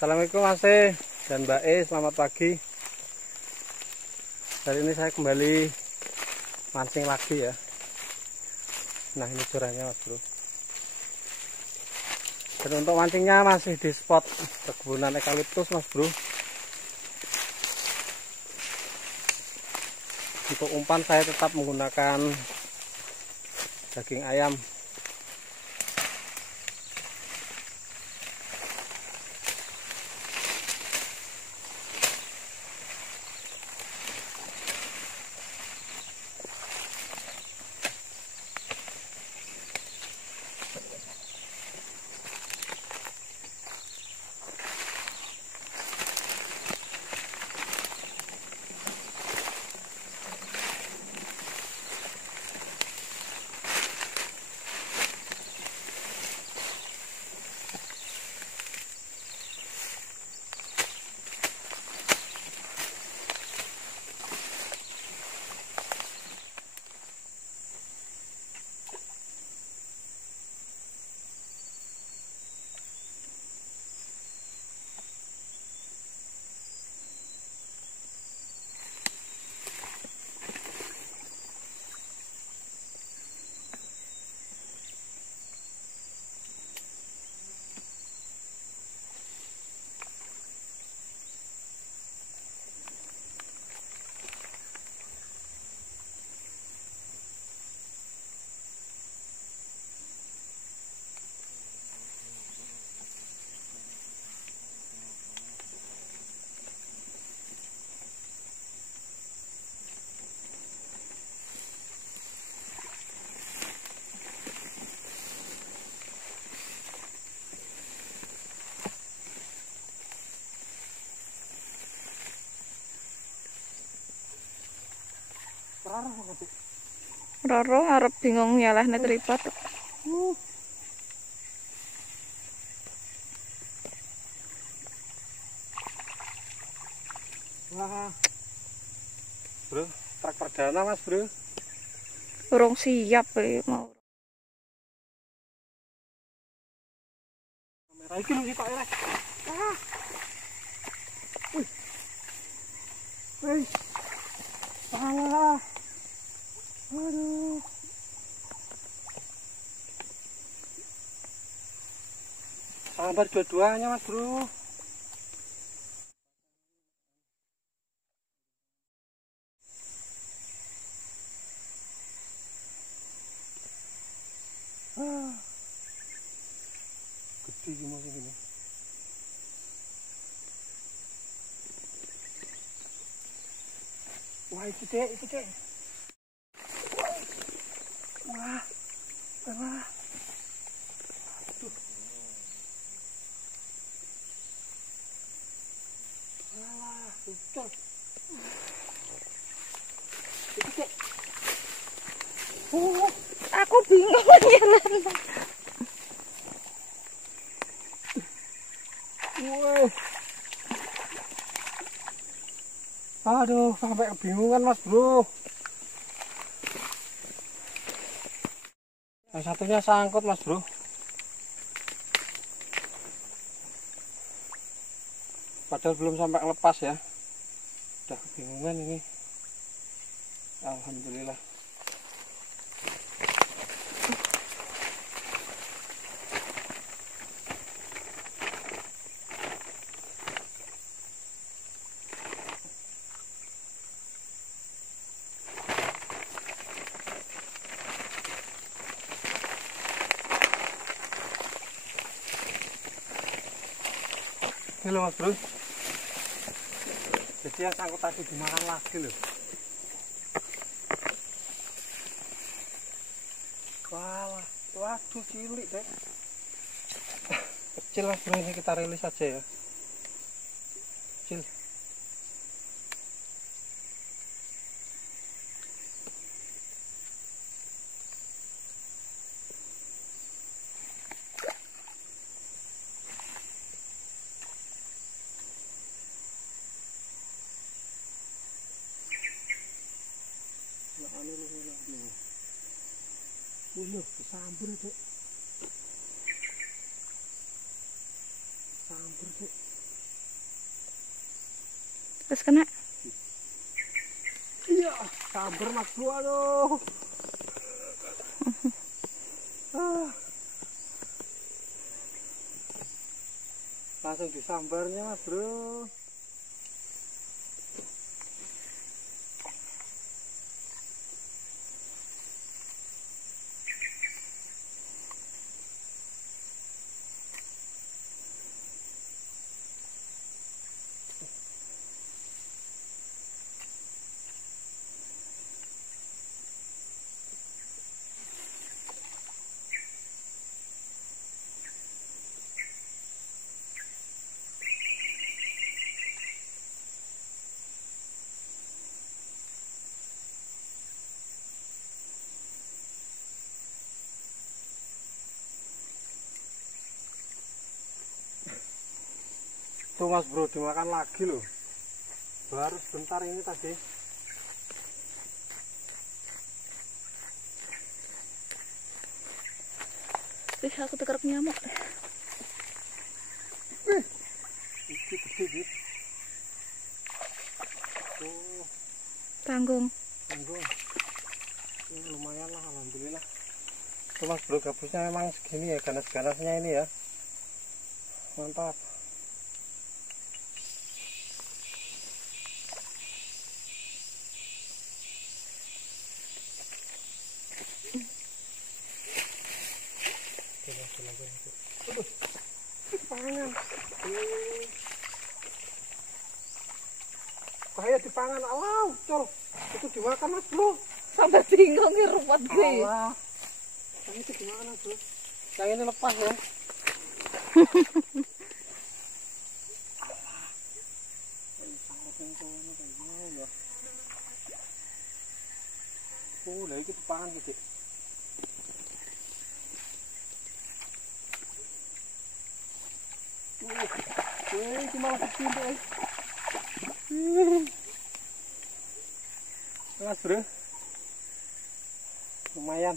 Assalamualaikum Mas dan Mbak E, selamat pagi. Hari ini saya kembali mancing lagi ya. Nah ini jorannya Mas Bro. Dan untuk mancingnya masih di spot perkebunan eukaliptus Mas Bro. Untuk umpan saya tetap menggunakan daging ayam. Roro arep bingung nyalahne tripod. Wah. Bro, truk perdana Mas Bro. Urung siap mau. Kamera iki lho sitok rek. Ah. Wih. Wih. Salah. Aduh. Sabar dua-duanya Mas Bro. Gede gimana ini? Wah itu dek. Wah, wah. Aduh. Wah, ucol. Itu dek. Aku bingung nyalahne. Wow. Aduh, sampai kebingungan Mas Bro. Yang satunya sangkut Mas Bro. Padahal belum sampai lepas ya. Udah kebingungan ini. Alhamdulillah. Ini loh Mas Bro. Jadi yang sangkut tadi dimakan lagi loh. Wah, waduh cilik deh. Kecil Mas Bro, ini kita rilis aja ya. Kecil. Loh, sambar dek. Sambar dek. Terus kena. Iya, sabar Mas Bro, aduh. Langsung disambarnya Mas Bro. Tuh Mas Bro, dimakan lagi loh. Baru sebentar ini tadi. Aku tekerap nyamuk. Ini gede gitu. Oh, Tanggung. tanggung. Ini lumayan lah, alhamdulillah. Tuh Mas Bro, gabusnya memang segini ya, ganas-ganasnya ini ya. Mantap. Dipangan. Bahaya dipangan, alau, col. Itu dimakan Mas Bro. Sampai bingung ya ruwet gue. Allah. Yang itu dimakan Mas Bro. Yang ini lepas ya. Oh, lah iki dipangan iki. Iki malah kepintu eh. Mas Bro. Lumayan.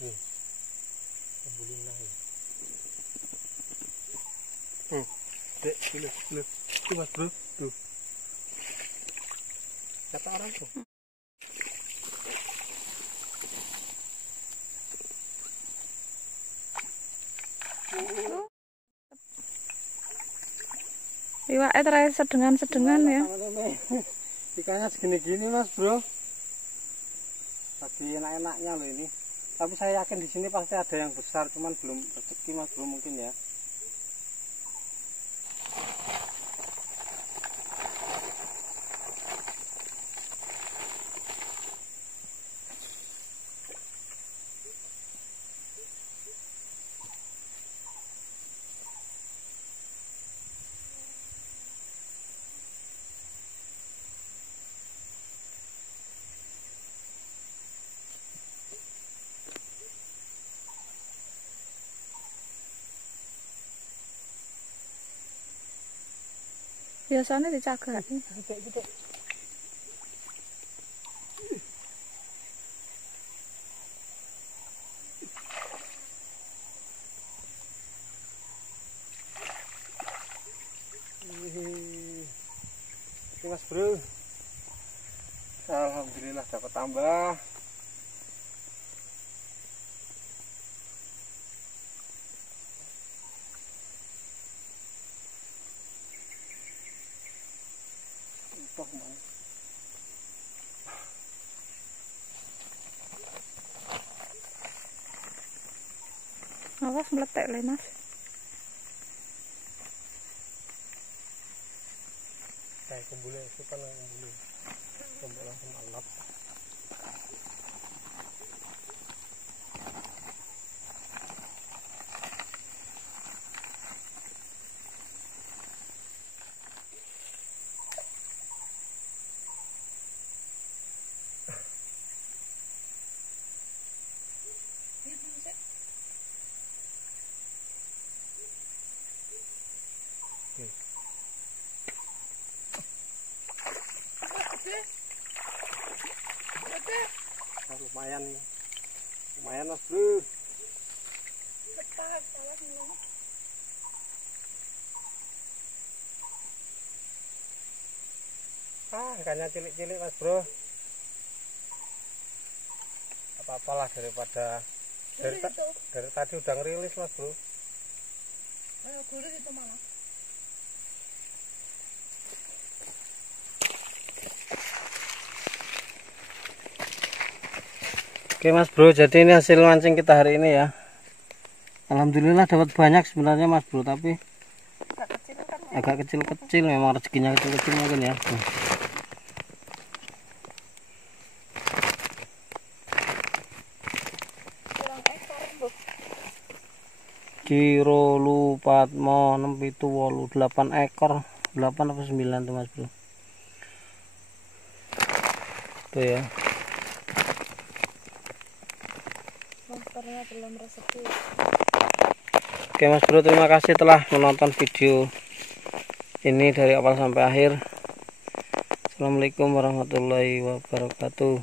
Nih. Alhamdulillah ya. Dek, dulu. Tuh Mas Bro, tuh. Kata orang tuh. Iwaknya terakhir sedengan-sedengan ya. Ikannya segini-gini Mas Bro. Lagi enak-enaknya loh ini. Tapi saya yakin di sini pasti ada yang besar, cuman belum rezeki Mas Bro mungkin ya. Biasanya dicagak. Gede. Ini Mas Bro. Alhamdulillah dapat tambah. Awas meletek le Mas. Kayak kumbulnya itu kan kumbulnya. Kumbul langsung alap. Nah, lumayan nih. Lumayan mas bro. Ikannya cilik-cilik mas bro. Apa-apalah daripada dari tadi udah ngerilis mas bro. Gulis itu mana? Oke mas bro, jadi ini hasil mancing kita hari ini ya. Alhamdulillah dapat banyak sebenarnya mas bro, tapi agak kecil-kecil, memang rezekinya kecil-kecil mungkin ya. Ciro Lupatmo 678 ekor, 8 atau 9 tuh mas bro. Tuh ya. Monsternya belum rezeki. Oke mas bro, terima kasih telah menonton video ini dari awal sampai akhir. Assalamualaikum warahmatullahi wabarakatuh.